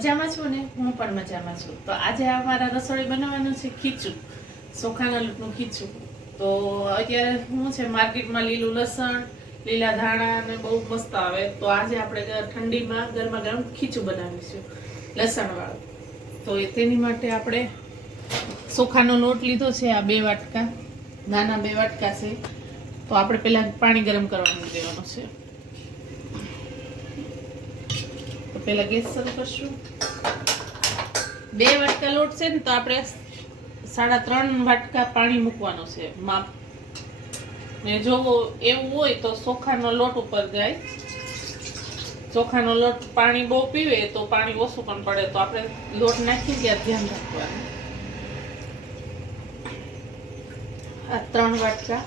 મજામાં છું ને? હું પણ મજામાં છું. તો આજે અમારા રસોઈ બનાવવાનું છે ખીચું, ચોખાના લોટનું ખીચું. તો અત્યારે હું છે માર્કેટમાં લીલું લસણ, લીલા ધાણા ને બહુ મસ્ત આવે. તો આજે આપણે ઠંડીમાં ગરમા ગરમ ખીચું બનાવીશું લસણવાળું. તો તેની માટે આપણે ચોખાનો લોટ લીધો છે, આ 2 વાટકા, નાના 2 વાટકા છે. તો આપણે પહેલા પાણી ગરમ કરવા મૂકી દેવાનું છે. તો પહેલા ગેસ શરૂ કરશું. 2 વાટકા લોટ છે ને તો આપણે 3.5 વાટકા પાણી મૂકવાનું છે માપ. ને જો એવું હોય તો ચોખાનો લોટ ઉપર જાય. ચોખાનો લોટ પાણી બહુ પીવે તો પાણી ઓછું પણ પડે, તો આપણે લોટ નાખીએ ત્યારે ધ્યાન રાખવાનું. આ 3 વાટકા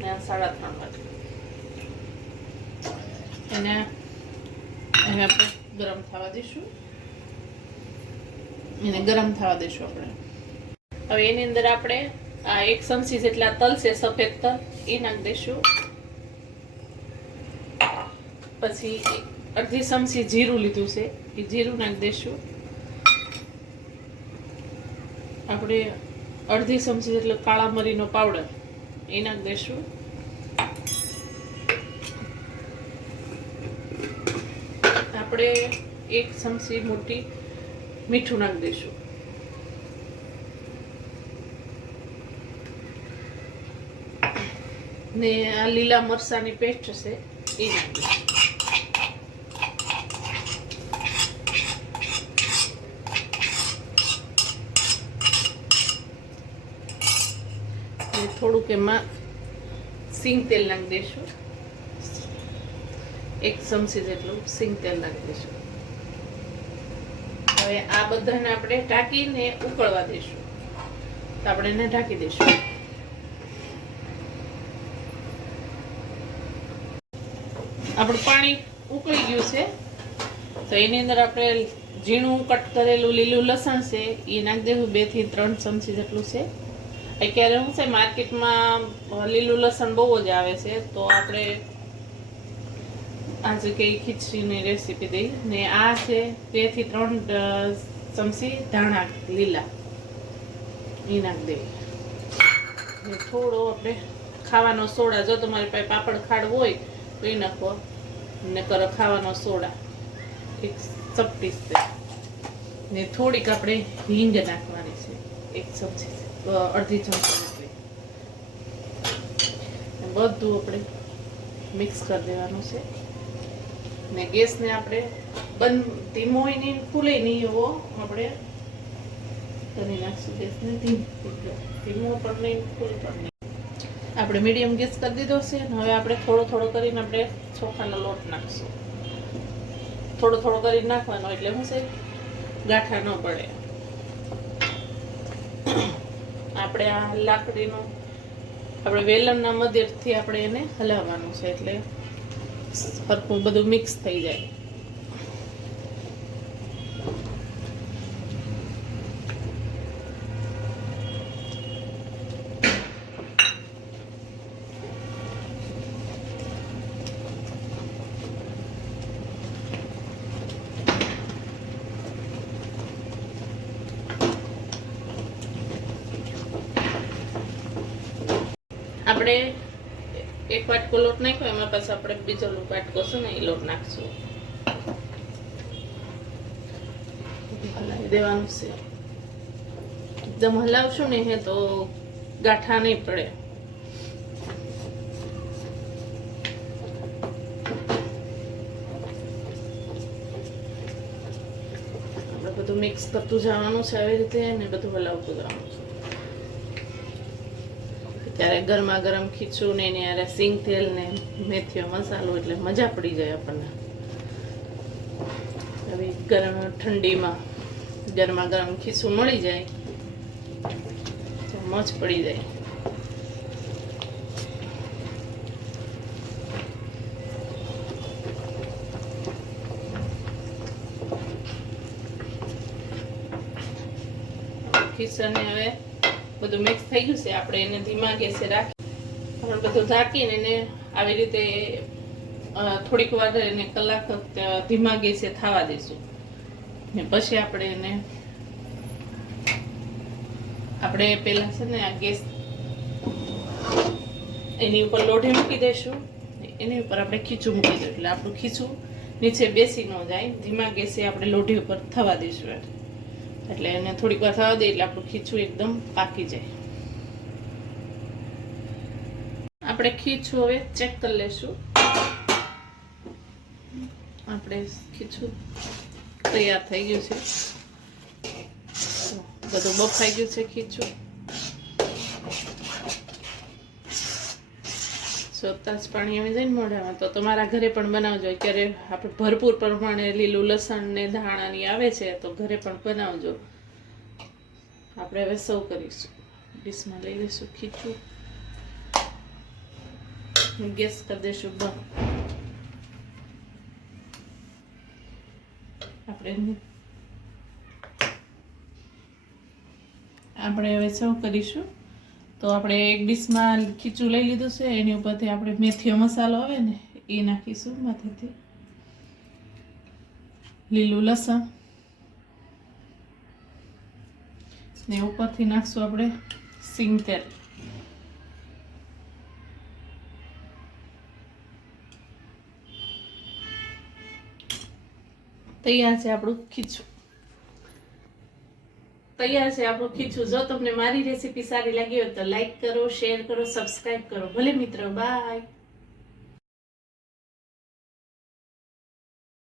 ને આ 3.5 વાટકા એને આપણે ગરમ થવા દઈશું. એને ગરમ થવા દઈશું આપણે. હવે એની અંદર આપણે આ 1 ચમચી જેટલા તલ છે, સફેદ તલ, એ નાખી દઈશું. પછી 1/2 ચમચી જીરું લીધું છે, એ જીરું નાખી દઈશું. આપણે 1/2 ચમચી જેટલો કાળા મરીનો પાવડર એ નાખી દઈશું. આપણે 1 ચમચી મોટી મીઠું નાખી દઈશું. ને આ લીલા મરચાની પેસ્ટ છે એ નાખી દઈશું. થોડુંક એમાં સિંગ તેલ નાખી દઈશું. 1 ચમચી જેટલું સિંગ તેલ નાખી દઈશું. હવે આ બધાને આપણે ઢાંકીને ઉકળવા દઈશું. તો આપણે એને ઢાંકી દઈશું. આપણું પાણી ઉકળી ગયું છે. તો એની અંદર આપણે ઝીણું કટ કરેલું લીલું લસણ છે એ નાખી દઈશું. 2 થી 3 ચમચી જેટલું છે. અત્યારે શું છે માર્કેટમાં લીલું લસણ બહુ જ આવે છે, તો આપણે આજે કઈ ખીચડીની રેસીપી દઈ. ને આ છે 2 થી 3 ચમચી ધાણા લીલા, એ નાખી દઈએ. થોડો આપણે ખાવાનો સોડા, જો તમારી પાસે પાપડ ખાડ હોય તો એ નાખો, ને કરો ખાવાનો સોડા 1 ચપટી છે. ને થોડીક આપણે હિંગ નાખવાની છે, 1 ચમચી, 1/2 ચમચી જેટલી. બધું આપણે મિક્સ કરી દેવાનું છે. ને ગેસને આપણે ધીમો નહીં, ફૂલે નહીં એવો આપણે કરી નાખશું. ગેસને ધીમો પણ નહીં, ફૂલ પણ નહીં. આપણે મીડિયમ ગેસ કરી દીધો છે. હવે આપણે થોડો થોડો કરીને આપણે ચોખાનો લોટ નાખશું. થોડો થોડો કરીને નાખવાનો, એટલે શું છે ગાંઠા ન પડે. આપણે આ લાકડીનો આપણે વેલણના મદદથી આપણે એને હલાવવાનું છે, એટલે સરખું બધું મિક્સ થઈ જાય. આપણે 1 વાટકો લોટ નાખ્યો, એમાં પાછું આપણે બીજો વાટકો છે ને એ લોટ નાખશું. હલાવી દેવાનું છે. એકદમ હલાવશું ને તો ગાંઠા નહીં પડે. આપણે બધું મિક્સ કરતું જવાનું છે આવી રીતે, ને બધું હલાવતું જવાનું છે. ત્યારે ગરમા ગરમ ખીચું ને એની હારે સિંગ તેલ ને મેથીનો મસાલો, એટલે મજા પડી જાય આપણને. હવે ઠંડીમાં ગરમા ગરમ ખીચું મળી જાય તો મોજ પડી જાય. ખીચુંને હવે બધું મિક્સ થઈ ગયું છે. આપણે એને ધીમા ગેસે રાખી, આપણે બધું ઢાંકીને એને આવી રીતે થોડીક વાર એને કલાક ધીમા ગેસે થવા દઈશું. ને પછી આપણે પેલા છે ને આ ગેસ એની ઉપર લોઢી મૂકી દઈશું. એની ઉપર આપણે ખીચું મૂકી દઈશું એટલે આપણું ખીચું નીચે બેસી ન જાય. ધીમા ગેસે આપણે લોઢી ઉપર થવા દઈશું એટલે એને થોડીક વાર થવા દઈએ એટલે આપણું ખીચું એકદમ પાકી જાય. આપણે ખીચું હવે ચેક કરી લેશું. આપણે ખીચું તૈયાર થઈ ગયું છે. બધું બફાઈ ગયું છે ખીચું. સોતા જ પાણી આવી જાય ને મોઢામાં. તો તમારા ઘરે પણ બનાવજો. અત્યારે આપણે ભરપૂર પ્રમાણે લીલું લસણ ને ધાણાની આવે છે તો ઘરે પણ બનાવજો. આપણે હવે સર્વ કરીશું. ડીશમાં લઈ લઈશું ખીચું. ગેસ કરી દઈશું બંધ. આપણે હવે સર્વ કરીશું. તો આપણે એક ડીશમાં ખીચું લઈ લીધું છે. એની ઉપરથી આપણે મેથીનો મસાલો આવે ને એ નાખીશું માથેથી. લીલું લસણ ને ઉપરથી નાખશું આપણે સિંગ તેલ. તૈયાર છે આપણું ખીચું. જો તમને મારી રેસીપી સારી લાગી હોય તો લાઈક કરો, શેર કરો, સબસ્ક્રાઇબ કરો. ભલે મિત્રો, બાય.